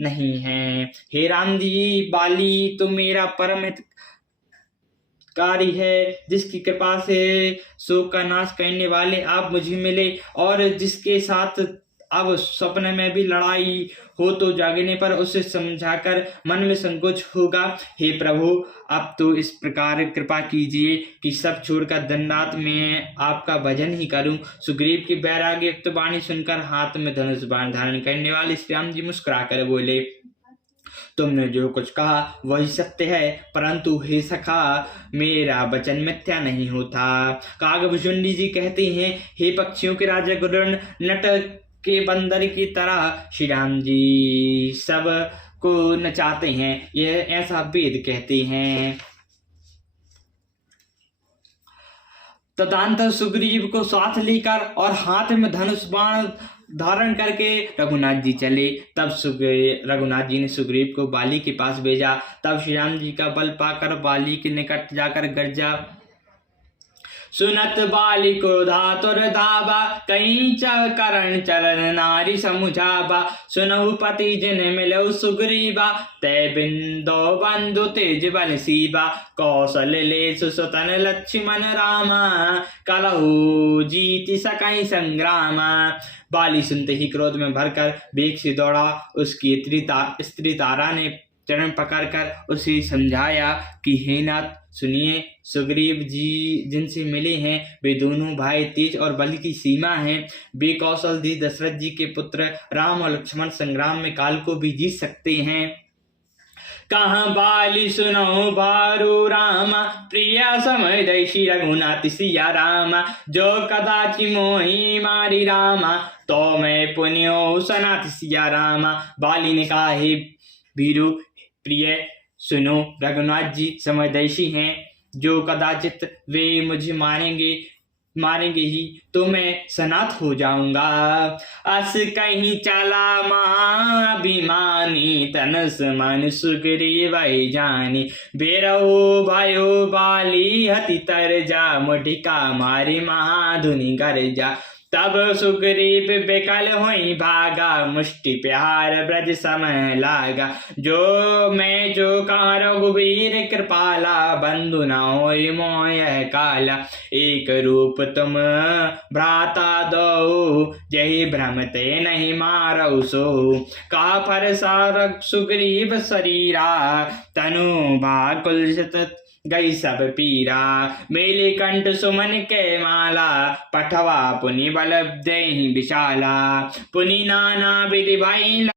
नहीं है। हे राम जी, बाली तो मेरा परम हितकारी है, जिसकी कृपा से शोक का नाश करने वाले आप मुझे मिले, और जिसके साथ अब स्वप्न में भी लड़ाई हो तो जागने पर उसे समझाकर मन में संकोच होगा। हे प्रभु, अब तो इस प्रकार कृपा कीजिए कि सब छोड़कर दिन रात में आपका भजन ही करूं। सुग्रीव की वैराग्ययुक्त वाणी सुनकर हाथ में धनुष बाण धारण करने वाले श्री राम जी मुस्कुराकर बोले, तुमने जो कुछ कहा वही सत्य है, परंतु हे सखा, मेरा वचन मिथ्या नहीं होता। कागभुजुंडी जी कहते हैं, हे पक्षियों के राजा गरुड़, नट के बंदर की तरह श्री राम जी सब को नचाते हैं, यह ऐसा वेद कहते हैं। तदंतर सुग्रीव को साथ लेकर और हाथ में धनुष बाण धारण करके रघुनाथ जी चले। तब रघुनाथ जी ने सुग्रीव को बाली के पास भेजा। तब श्री राम जी का बल पाकर बाली के निकट जाकर गर्जा, सुनत बाली क्रोधातुर धावा, कहीं करण चरण नारी समुझावा। सुनहु पति जिन मिलौ सुग्रीवा, तै बिंदो बंधु तेज बल सीबा। कौशल ले सुसुतन लक्ष्मण रामा, कलहु जीति सकई संग्रामा। बाली सुनते ही क्रोध में भरकर वेग से दौड़ा। उसकी स्त्री तारा ने चरण पकड़कर उसे समझाया कि हे नाथ सुनिए, सुग्रीव जी जिनसे मिले हैं वे दोनों भाई तेज और बल की सीमा हैं। वे कौशल जी दशरथ जी के पुत्र राम और लक्ष्मण संग्राम में काल को भी जीत सकते हैं। कहाँ बाली सुनो भारू रामा, प्रिया समय दैशी रघुनाथ सिया रामा। जो कदाचि मोहि मारी रामा, तो मैं पुण्यो सनाथ सिया रामा। बाली ने कहा, हे वीरू प्रिय सुनो, रघुनाथ जी समदर्शी हैं, जो कदाचित वे मुझे मारेंगे ही तो मैं सनाथ हो जाऊंगा। अस कहीं चला महाभिमानी, तनस मन सुग्रीव जानी। बेरहु भयो बाली हति तर जा, मुठिका मारी महाधुनि कर जा। तब सुग्रीव बेकल हुई भागा, मुष्टि प्यार ब्रज समय लागा। जो कहा रघुवीर कृपाला, बंधु न होई मोह काला। एक रूप तुम भ्राता दो, जहि भ्रम ते नहीं मारौ सो। का फर सुग्रीव शरीरा, तनु भाकुल गई सब पीरा। मेले कंठ सुमन के माला, पठवा पुनि बल देहि विशाला। पुनि नाना विधि भाई